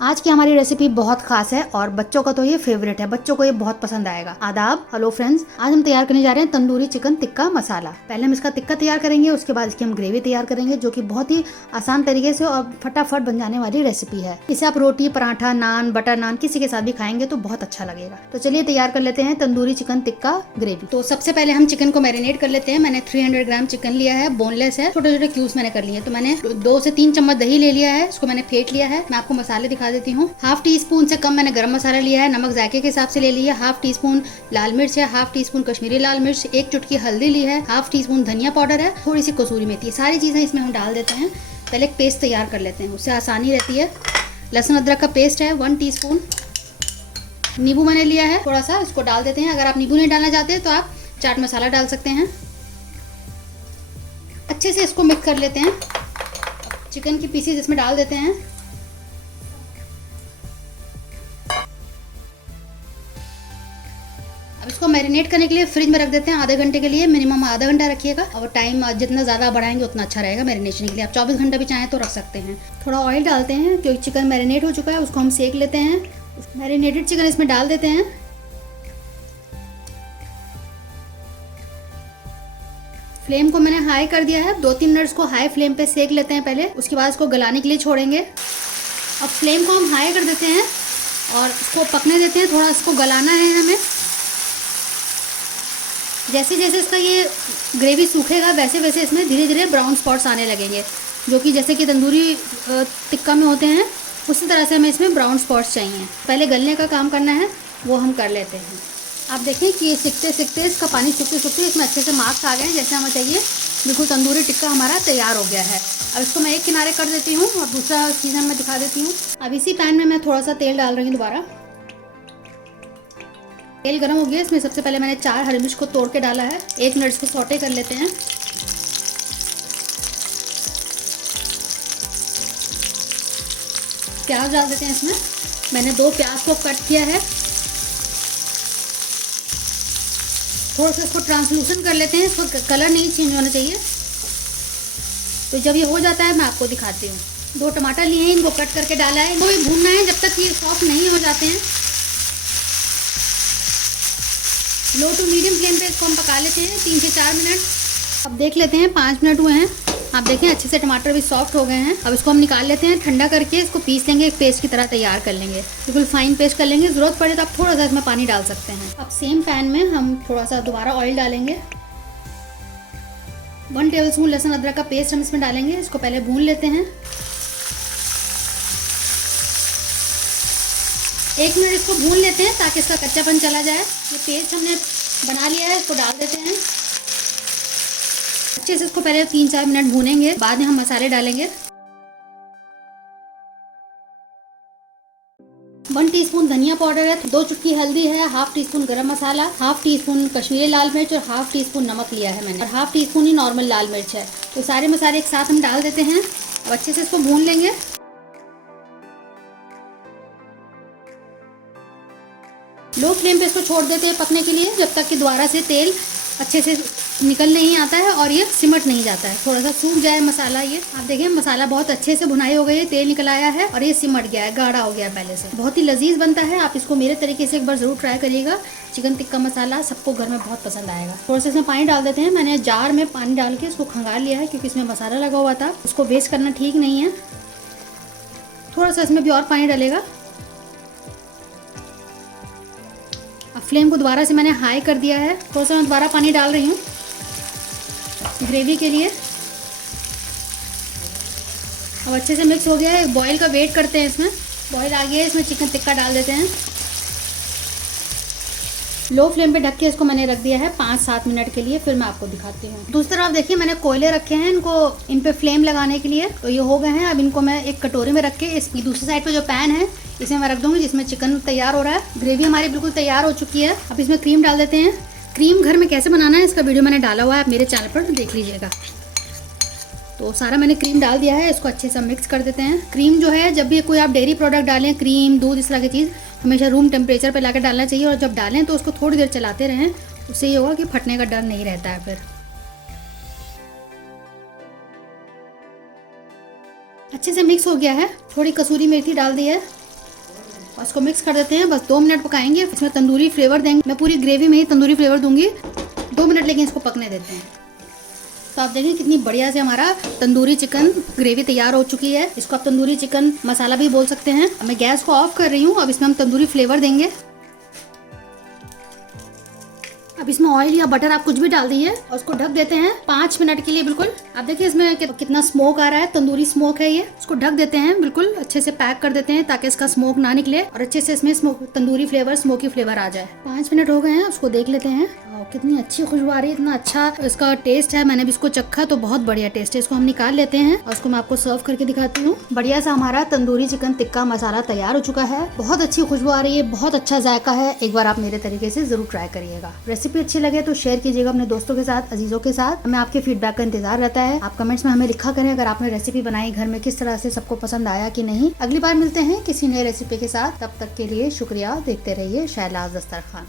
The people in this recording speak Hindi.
आज की हमारी रेसिपी बहुत खास है और बच्चों का तो ये फेवरेट है। बच्चों को ये बहुत पसंद आएगा। आदाब, हेलो फ्रेंड्स। आज हम तैयार करने जा रहे हैं तंदूरी चिकन टिक्का मसाला। पहले हम इसका टिक्का तैयार करेंगे, उसके बाद इसकी हम ग्रेवी तैयार करेंगे, जो कि बहुत ही आसान तरीके से और फटाफट बन जाने वाली रेसिपी है। इसे आप रोटी, पराठा, नान, बटर नान किसी के साथ भी खाएंगे तो बहुत अच्छा लगेगा। तो चलिए तैयार कर लेते हैं तंदूरी चिकन टिक्का ग्रेवी। तो सबसे पहले हम चिकन को मैरिनेट कर लेते हैं। मैंने 300 ग्राम चिकन लिया है, बोनलेस है, छोटे छोटे क्यूब्स मैंने कर लिए। तो मैंने 2 से 3 चम्मच दही ले लिया है, इसको मैंने फेंट लिया है। मैं आपको मसाले दिखा देती हूँ। हाफ टी स्पून से कम मैंने गरम मसाला लिया है, नमक जायके के हिसाब से ले लिया। हाफ टी स्पून लाल मिर्च है, हाफ टी स्पून कश्मीरी लाल मिर्च, 1 चुटकी हल्दी ली है, हाफ टी स्पून धनिया पाउडर है, थोड़ी सी कसूरी मेथी। सारी चीजें इसमें हम डाल देते हैं। पहले एक पेस्ट तैयार कर लेते हैं, उससे आसानी रहती है। लहसुन अदरक का पेस्ट है 1 टी स्पून। नींबू मैंने लिया है थोड़ा सा, इसको डाल देते हैं। अगर आप नींबू नहीं डालना चाहते तो आप चाट मसाला डाल सकते हैं। अच्छे से इसको मिक्स कर लेते हैं। चिकन की पीसेस इसमें डाल देते हैं। अब इसको मैरिनेट करने के लिए फ्रिज में रख देते हैं आधे घंटे के लिए। मिनिमम आधा घंटा रखिएगा और टाइम जितना ज़्यादा बढ़ाएंगे उतना अच्छा रहेगा मैरिनेशन के लिए। आप 24 घंटा भी चाहें तो रख सकते हैं। थोड़ा ऑयल डालते हैं क्योंकि चिकन मैरिनेट हो चुका है, उसको हम सेक लेते हैं। मैरिनेटेड चिकन इसमें डाल देते हैं। फ्लेम को मैंने हाई कर दिया है। 2-3 मिनट्स को हाई फ्लेम पे सेक लेते हैं पहले, उसके बाद इसको गलाने के लिए छोड़ेंगे। अब फ्लेम को हम हाई कर देते हैं और इसको पकने देते हैं। थोड़ा इसको गलाना है हमें। जैसे जैसे इसका ये ग्रेवी सूखेगा वैसे वैसे इसमें धीरे धीरे ब्राउन स्पॉट्स आने लगेंगे, जो कि जैसे कि तंदूरी टिक्का में होते हैं उसी तरह से हमें इसमें ब्राउन स्पॉट्स चाहिए। पहले गलने का काम करना है, वो हम कर लेते हैं। आप देखें कि ये सीखते सीखते इसका पानी सूखते सूखते इसमें अच्छे से मार्क्स आ गए हैं जैसे हमें चाहिए। बिल्कुल तंदूरी टिक्का हमारा तैयार हो गया है। अब इसको मैं एक किनारे कर देती हूँ और दूसरा चीज़ मैं दिखा देती हूँ। अब इसी पैन में मैं थोड़ा सा तेल डाल रही हूँ दोबारा। तेल गर्म हो गया, इसमें सबसे पहले मैंने 4 हरी मिर्च को तोड़ के डाला है। 1 मिनट इसको सौटे कर लेते हैं। प्याज डाल देते हैं इसमें। मैंने 2 प्याज को कट किया है। थोड़ा सा इसको ट्रांसलूसेंट कर लेते हैं, इसको कलर नहीं चेंज होना चाहिए। तो जब ये हो जाता है मैं आपको दिखाती हूँ। 2 टमाटर लिए हैं, इनको कट करके डाला है। इनको भी भूनना है जब तक ये सॉफ्ट नहीं हो जाते हैं। लो टू मीडियम फ्लेम पे इसको हम पका लेते हैं 3 से 4 मिनट। अब देख लेते हैं 5 मिनट हुए हैं। आप देखें अच्छे से टमाटर भी सॉफ्ट हो गए हैं। अब इसको हम निकाल लेते हैं, ठंडा करके इसको पीस लेंगे, एक पेस्ट की तरह तैयार कर लेंगे। बिल्कुल फाइन पेस्ट कर लेंगे। ज़रूरत पड़े तो आप थोड़ा सा इसमें पानी डाल सकते हैं। अब सेम पैन में हम थोड़ा सा दोबारा ऑयल डालेंगे। 1 टेबल स्पून लहसुन अदरक का पेस्ट हम इसमें डालेंगे। इसको पहले भून लेते हैं। 1 मिनट इसको भून लेते हैं ताकि इसका कच्चापन चला जाए। ये पेस्ट हमने बना लिया है, इसको डाल देते हैं। अच्छे से इसको पहले 3-4 मिनट भूनेंगे, बाद में हम मसाले डालेंगे। 1 टीस्पून धनिया पाउडर है, 2 चुटकी हल्दी है, हाफ टी स्पून गरम मसाला, हाफ टी स्पून कश्मीरी लाल मिर्च और हाफ टी स्पून नमक लिया है मैंने, और हाफ टी स्पून ही नॉर्मल लाल मिर्च है। तो सारे मसाले एक साथ हम डाल देते हैं। अब अच्छे से इसको भून लेंगे। लो फ्लेम पे इसको छोड़ देते हैं पकने के लिए, जब तक कि दोबारा से तेल अच्छे से निकल नहीं आता है और ये सिमट नहीं जाता है। थोड़ा सा सूख जाए मसाला। ये आप देखिए मसाला बहुत अच्छे से भुनाई हो गई है, तेल निकल आया है और ये सिमट गया है, गाढ़ा हो गया है पहले से। बहुत ही लजीज बनता है। आप इसको मेरे तरीके से एक बार जरूर ट्राई करिएगा। चिकन टिक्का मसाला सबको घर में बहुत पसंद आएगा। थोड़ा सा इसमें पानी डाल देते हैं। मैंने जार में पानी डाल के इसको खंगाल लिया है क्योंकि इसमें मसाला लगा हुआ था, उसको वेस्ट करना ठीक नहीं है। थोड़ा सा इसमें भी और पानी डालेगा। अब फ्लेम को दोबारा से मैंने हाई कर दिया है। थोड़ा सा मैं दोबारा पानी डाल रही हूँ ग्रेवी के लिए। अब अच्छे से मिक्स हो गया है। बॉईल का वेट करते हैं। इसमें बॉईल आ गया है, इसमें चिकन टिक्का डाल देते हैं। लो फ्लेम पे ढक के इसको मैंने रख दिया है 5-7 मिनट के लिए, फिर मैं आपको दिखाती हूँ। दूसरी तरफ देखिए मैंने कोयले रखे हैं, इन पे फ्लेम लगाने के लिए। तो ये हो गए हैं। अब इनको मैं एक कटोरी में रख के इसकी दूसरी साइड पे जो पैन है इसमें मैं रख दूंगी, जिसमें चिकन तैयार हो रहा है। ग्रेवी हमारी बिल्कुल तैयार हो चुकी है। अब इसमें क्रीम डाल देते हैं। क्रीम घर में कैसे बनाना है इसका वीडियो मैंने डाला हुआ है, आप मेरे चैनल पर देख लीजिएगा। तो सारा मैंने क्रीम डाल दिया है। इसको अच्छे से मिक्स कर देते हैं। क्रीम जो है, जब भी कोई आप डेयरी प्रोडक्ट डालें, क्रीम, दूध, इस तरह की चीज़ हमेशा रूम टेम्परेचर पे लाकर डालना चाहिए। और जब डालें तो उसको थोड़ी देर चलाते रहें, उससे ये होगा कि फटने का डर नहीं रहता है। फिर अच्छे से मिक्स हो गया है। थोड़ी कसूरी मेथी डाल दी है। और इसको मिक्स कर देते हैं। बस 2 मिनट पकाएंगे, इसमें तंदूरी फ्लेवर देंगे। मैं पूरी ग्रेवी में ही तंदूरी फ्लेवर दूंगी। 2 मिनट लेकिन इसको पकने देते हैं। तो आप देखिए कितनी बढ़िया से हमारा तंदूरी चिकन ग्रेवी तैयार हो चुकी है। इसको आप तंदूरी चिकन मसाला भी बोल सकते हैं। मैं गैस को ऑफ कर रही हूँ। अब इसमें हम तंदूरी फ्लेवर देंगे। अब इसमें ऑयल या बटर आप कुछ भी डाल दीजिए और उसको ढक देते हैं 5 मिनट के लिए। बिल्कुल आप देखिए इसमें कितना स्मोक आ रहा है, तंदूरी स्मोक है ये। इसको ढक देते हैं, बिल्कुल अच्छे से पैक कर देते हैं ताकि इसका स्मोक ना निकले और अच्छे से इसमें तंदूरी फ्लेवर, स्मोकी फ्लेवर आ जाए। 5 मिनट हो गए हैं, उसको देख लेते हैं। कितनी अच्छी खुशबू आ रही है, इतना अच्छा इसका टेस्ट है। मैंने भी इसको चखा तो बहुत बढ़िया टेस्ट है। इसको हम निकाल लेते हैं और इसको मैं आपको सर्व करके दिखाती हूँ। बढ़िया सा हमारा तंदूरी चिकन टिक्का मसाला तैयार हो चुका है। बहुत अच्छी खुशबू आ रही है, बहुत अच्छा जायका है। एक बार आप मेरे तरीके से जरूर ट्राई करिएगा। रेसिपी अच्छी लगे तो शेयर कीजिएगा अपने दोस्तों के साथ, अजीजों के साथ। हमें आपके फीडबैक का इंतजार रहता है। आप कमेंट्स में हमें लिखा करें अगर आपने रेसिपी बनाई घर में, किस तरह से सबको पसंद आया कि नहीं। अगली बार मिलते हैं किसी नए रेसिपी के साथ। तब तक के लिए शुक्रिया। देखते रहिए शहनाज दस्तरखान।